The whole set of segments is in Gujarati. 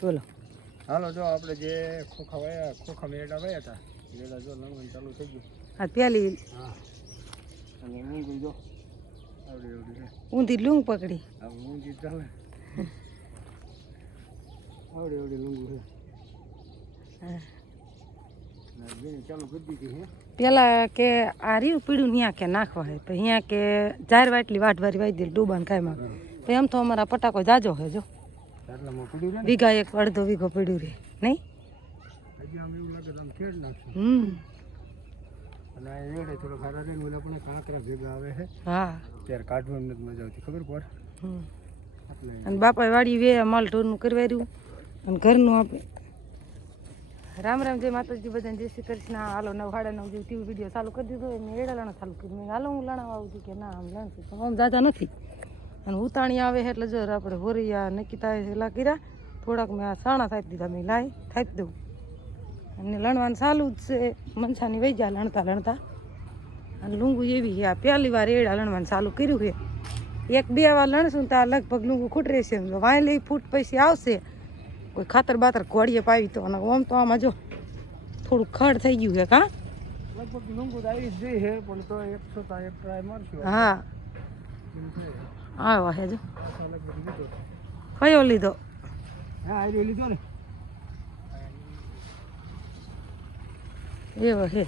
બોલો હાલો જો આપણે જે ખોખા મેળા વાયા હતા મેળા જો લણવાનું ચાલુ થઈ ગયું. આ પેલી હા અને મૂંગી જો આવડી આવડી છે. ઊંધી લૂંગ પકડી આ મૂંગી ચાલે આવડી આવડી લૂંગું છે. ચાલુ કરી દીધી હે. પેલા કે આ રહ્યું પીડું ત્યાં કે નાખવા હે પછી અહીંયા કે જાર વાટલી વાટવારી વાઈ દે ડૂબાને કાયમાં તો એમ તો અમારા પટાકો જાજો હે જો આટલામાં પડ્યું રહે ને વીઘા એક અડધો વીઘો પડ્યું રહે નહીં હજી આમ એવું લાગે તો આમ ખેડ નાખશું. અને આ એડે થોડો ખારા રહે ને ઓલા પણ કાંકરા ભેગા આવે છે હા ત્યારે કાઢવાની નથી મજા આવતી ખબર પર એટલે અને બાપાએ વાડી વે માલ ઢોરનું કરવાર્યું અને ઘરનું આપણે રામ રામ જય માતાજી બધાને જય શ્રી કૃષ્ણ. હાલો 9:30 જેવું ટીવી વિડીયો ચાલુ કરી દીધો મેં એડા લાણા ચાલુ કર્યું મેં હાલો હું લાણા આવું છું કે ના આમ લાણશું પણ આમ જાજા નથી અને ઉતાણી આવે એટલે જો આપણે હોરિયા નકીતા એલા કર્યા થોડાક મેં આ સાણા થાપી દીધા મેં લાઈ થાપી દઉં અને લણવાનું ચાલુ જ છે મનસાની વહી ગયા લણતા અને લૂંગું એવી છે આ પહેલી વાર એડા લણવાનું ચાલુ કર્યું છે 1-2 વાર લણશું ને ત્યાં લગભગ લૂંગું ખૂટ રહેશે વાયલી ફૂટ પછી આવશે કોઈ ખાતર બાતર ઘોડીએ પાવી તો અને આમ તો આમાં જો થોડું ખડ થઈ ગયું છે કાં લગભગ લૂંગું તો આવી જ જઈ છે પણ તો 100 એક ટ્રાય મારશું. હા આવ્યો હે જો લગભગ લીધો કયો લીધો હા આવી લીધો ને એવો હે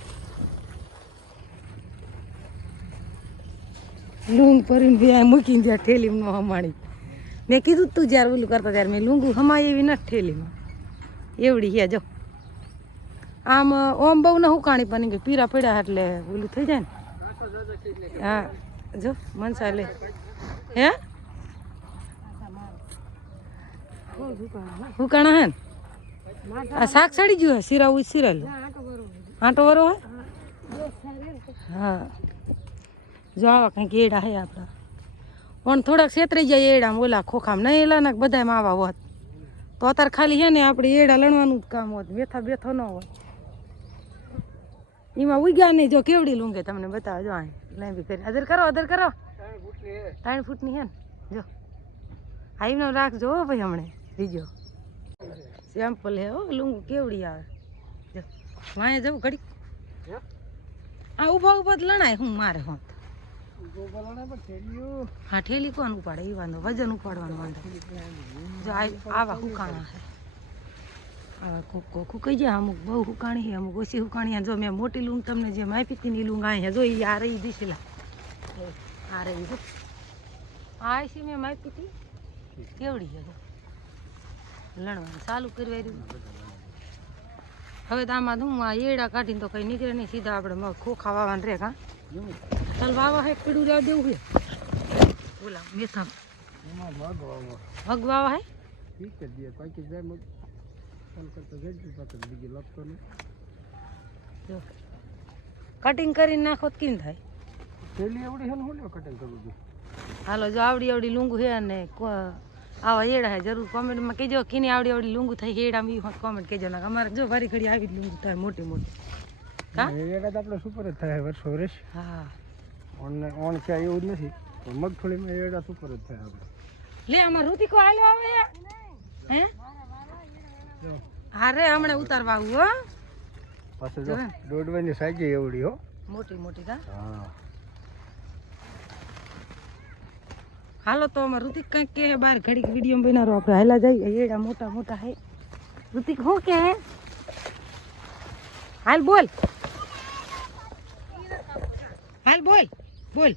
લૂંગ ભરીને બે મૂકીને ત્યાં ઠેલીમાં હમાણી મેં કીધું તું જ્યારે ઓલું કરતા ત્યારે મેં લૂંગું હમાય એવી નથી ઠેલીમાં એવડી હે જો આમ ઓમ બહુ ને હુકાણી પણ કે પીરા પડ્યા એટલે ઓલું થઈ જાય ને હા જો મનસા લે હે હુકાણા હે ને આ શાક સડી ગયું હે શીરા ઉઈ શીરા આંટો વરો હે હા જો આવા કંઈક એડા હે આપણા પણ થોડાક છેતરાઈ જાય એડા ઓલા ખોખામાં નહીં એલા ને બધામાં આવા હોત તો અત્યારે ખાલી છે ને આપણે એડા લણવાનું જ કામ હોત બેઠા બેઠો ન હોય એમાં ઉગ્યા નહીં જો કેવડી લૂંગે તમને બતાવો જો અહીં લાંબી કરી અધર કરો 3 ફૂટની છે ને જો આવીને રાખજો હો ભાઈ હમણે બીજો સેમ્પલ હે હો લૂંગું કેવડી આવે જો વાંહે જવું ઘડી આ ઊભા જ લણાય હું મારે હોત હા ઠેલી કોણ ઉપાડે એ વાંધો વજન ઉપાડવાનો વાંધો જો આવા હુકાણા છે આવા કોક કહી જાય અમુક બહુ હુકાણી છે અમુક ઓછી હુકાણી જો મેં મોટી લૂંગ તમને જે માપી હતી ની લૂંગ આ જો એ આ રહી દીશેલા આ રહી જો આ છે મેં માપી હતી કેવડી છે લણવાનું ચાલુ કરી રહ્યું હવે તો આમાં હું આ એડા કાઢીને તો કઈ નીકળે નહીં સીધા આપણે ખોખા વાવાનું રે કાં ચાલ વાવા હે પીડું રહેવા દેવું છે બોલા મેથા મગ વાવા હે કટિંગ કરીને નાખો તો કેમ થાય હાલો જો આવડી આવડી લૂંગું છે ને આવા એડા હે જરૂર કોમેન્ટમાં કહેજો કીની આવડી આવડી લૂંગું થાય એડા કોમેન્ટ કહેજો ને અમારે જો વારી ઘડી આવી લૂંગું થાય મોટી મોટી હા એડા તો આપણે સુપર જ થાય વર્ષો વર્ષ હા ઓણ છે એવું જ નથી પણ મગફળીમાં એડા સુપર જ થાય આપણે લે આમાં ઋતિકો હાલ્યો આવે હે હા રે હમણાં ઉતારવા આવું હો પાછું જો દોડવાની સાઈઝ એવડી હો મોટી મોટી કા હા હાલો તો અમારે ઋતિક કંઈક કે બહાર ઘડીક વિડીયો બનાવો આપણે હાલા જઈએ એડા મોટા મોટા હે ઋતિક શું કે હાલ બોલ હાલ બોલ બોલ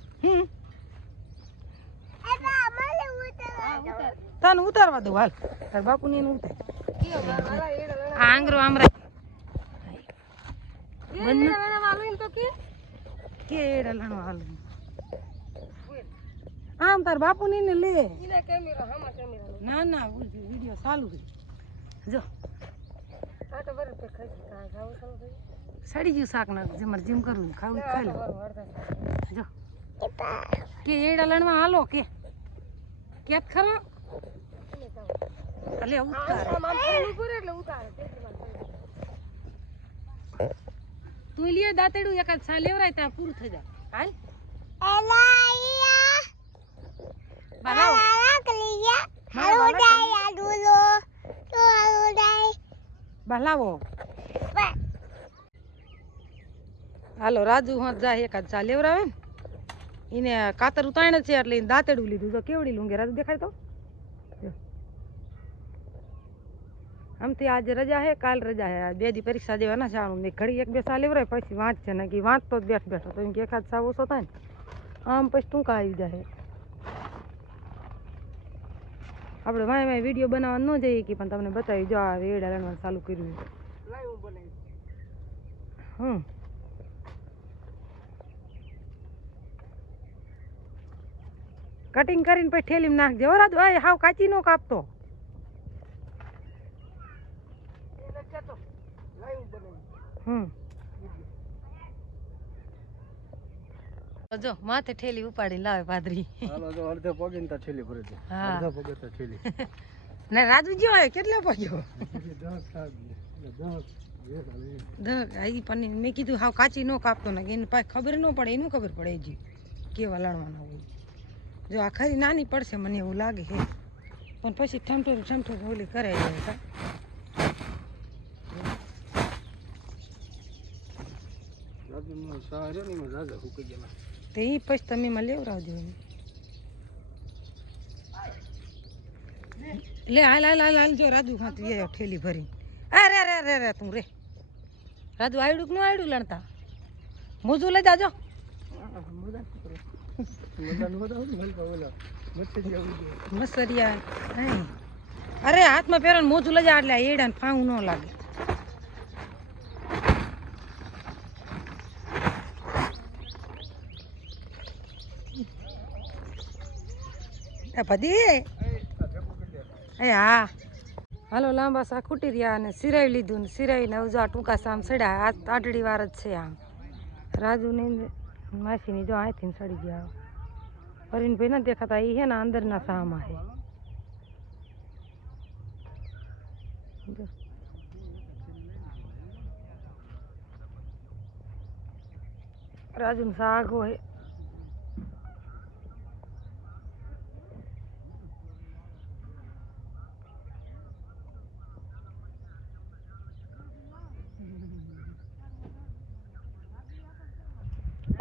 તને ઉતારવા દઉં હાલ તાર બાપુ ને ઉતાર આંગરો આમરા કે એડા લણવા હાલ આમ તાર બાપુ ની ને લે ના ના વિડીયો ચાલુ છે જો સડી ગયું શાક ના જેમારે જીમ કરવું ખાવું ખાઈ લો જો કે એડા લણવા હાલો કે કેત ખરો લે ઉતાર તું લે દાંતેડું એકાદ સા લેવરાય ત્યાં પૂરું થઈ જાય હાલ બનાવો લાવો હાલો રાજુ હા જાય એકાદ ચા લેવરાવે ને એને કાતર ઉતાણે છે એટલે એને દાંતેડું લીધું તો કેવડી લૂંગે રાજુ દેખાય તો આમથી આજે રજા હે કાલ રજા હે બે દી પરીક્ષા દેવાના જાણું મેં ઘડી એક બે સા લેવરાય પછી વાંચશે ને કે વાંચતો જ બેઠો તો એમ કે એકાદ સા ઓછો થાય ને આમ પછી ટૂંકા આવી જાય આપણે વાય વિડીયો બનાવવા ન જઈએ કે પણ તમને બતાવી જો આ વેડા રણવાનું ચાલુ કર્યું કટિંગ કરીને પછી ઠેલીમાં નાખજે હો રાજુ હાવ કાચી નો કાપતો જો માથે ઠેલી ઉપાડી લાવે પાદરી અડધે પગીને તો ઠેલી ભરે છે અડધા પગે તો ઠેલી ને રાજુ જો કેટલે પગ્યો પણ મેં કીધું હાવ કાચી નો કાપતો ને એની પાસે ખબર ન પડે એનું ખબર પડે હજી કેવા લણવાના હોય જો આ ખરી નાની પડશે મને એવું લાગે છે પણ પછી ઠમઠોર ઓલી કરાઈ જાય તે એ પછી તમે એમાં લેવરાવજો લે હાલ જો રાજુ ખાતી ઠેલી ભરી અરે રે રે રે તું રે રાજુ આવડું કે ન આવડું લણતા મોજું લઈ જાજો મસરિયા અરે હાથમાં પહેરો મોજું લઈ જા એટલે એડા ને ફાવું ન લાગે ભદી એ હા હાલો લાંબા સા ખૂટી રહ્યા અને સિરાવી લીધું ને સિરાવીને ઉજા ટૂંકા સામ સડ્યા આ આટડી વાર જ છે આમ રાજુની માસીની જો અહીંથી સડી ગયા પરીનભાઈ ના દેખાતા એ હે ને અંદરના સામાં હે રાજુ સા આગો હે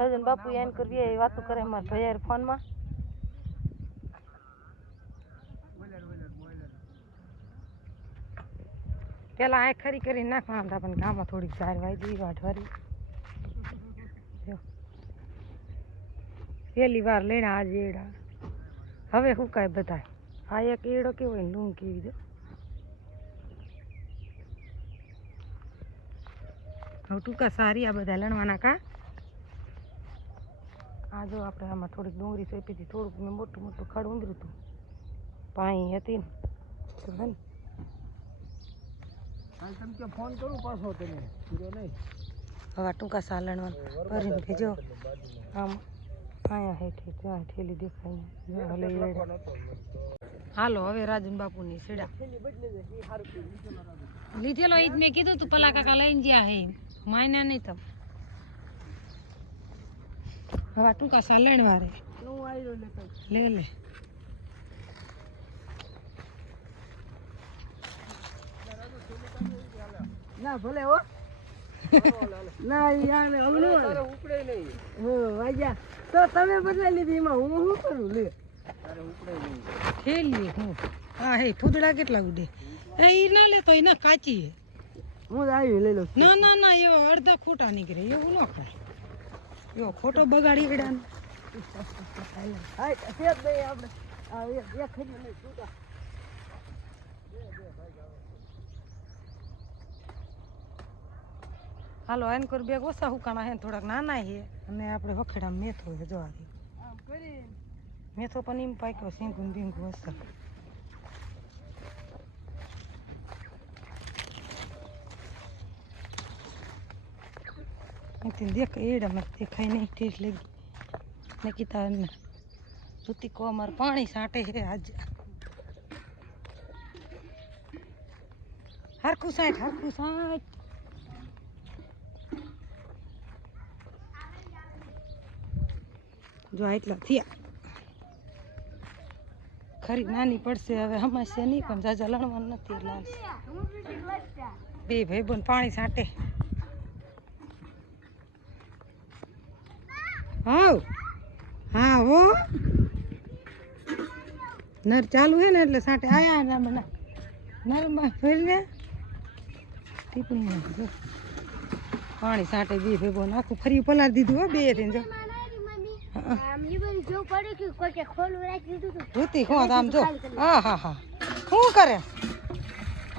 રાજન બાપુ એન કરવી એ વાતો કરે મારા ભૈયાર ફોનમાં પેલા આ ખરી કરી નાખવા હતા પણ ગામમાં થોડીક સાર વાઈ વાઢવારી પહેલી વાર લેણા આજે એડા હવે શું કાંઈ બધા આ એક એડો કેવો હોય લૂંગ કેવી છે હવે ટૂંકા સારી આ બધા લણવાના કા આ જો આપણે આમાં થોડીક ડુંગળી સોંપી હતી થોડુંક મેં મોટું ખડ ઉંદર્યું હતું પાણી હતી ને તો હે ને તમે ફોન કરું પાછો તમે નહીં હવે ટૂંકા સાલણવાનું ભરીને ભેજો આમ અહીંયા હેઠી ત્યાં ઠેલી દેખાય હાલો હવે રાજન બાપુની સેડા લીધેલો એ જ મેં કીધું તું પલા કાકા લઈને ગયા હે માયના નહીં તમે હવે ટૂંકા સાલણ વારે લે લે ના ભલે હો ના યાર ઉપડે નહીં હો વાગ્યા તો તમે બદલાઈ લીધી એમાં હું શું કરું લે અરે ઉપડે નહીં ઠેલી હું હા હે ફૂદડા કેટલા ઉડે એ ના લેતો એ ના કાચી હે હું આવી લઈ લઉં ના એવા અડધા ખોટા નીકળે એવું ન ખાય એવો ખોટો બગાડી ગડા હાલો આન કર બેગ ઓછા હુકાણા હે થોડાક નાના હે અને આપણે વખેડા મેથો હે જો આ મેથો પણ એમ પાક્યો સિંગું બીંગું અસર દેખ એડામાં દેખાય નહીં ઠીક લાગી ને કીધા ઋતિકો અમારે પાણી સાંટે છે આજે હરખું સાંટ જો એટલા થયા ખરી નાની પડશે હવે હમાશે નહીં પણ જાજા લણવાનું નથી એટલે હાલશે. બે ભાઈ બોન પાણી છાંટે. હાવ હા હો નર ચાલુ હે ને એટલે છાંટે આયા ના બના નરમાં ફેર ને ટીપણી જો પાણી છાંટે બે ભાઈ બોન આખું ફરી પલાર દીધું હો બે થઈને જો ધોતી ખોત આમ જો હા હા હા શું કરે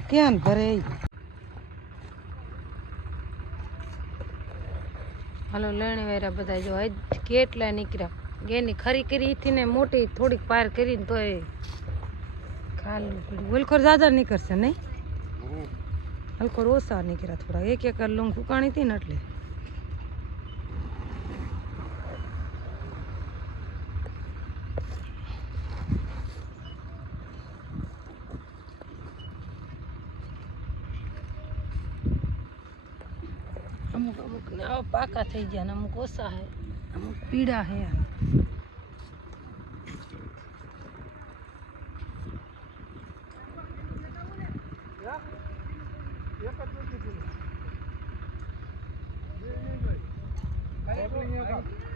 ક્યાં ભરે હાલો લેણી વાયરા બધા જો કેટલા નીકળ્યા એની ખરી કરી હતી ને મોટી થોડીક પાર કરીને તો એ ખાલી પડી ઓલખોર જાજા નીકળશે નહીં હલખોર ઓછા નીકળ્યા થોડા એક એક લૂંગ ફૂકાણી હતી ને એટલે અમુક અમુક ને આવા પાકા થઈ ગયા ને અમુક ઓછા હે અમુક પીળા હે એક જ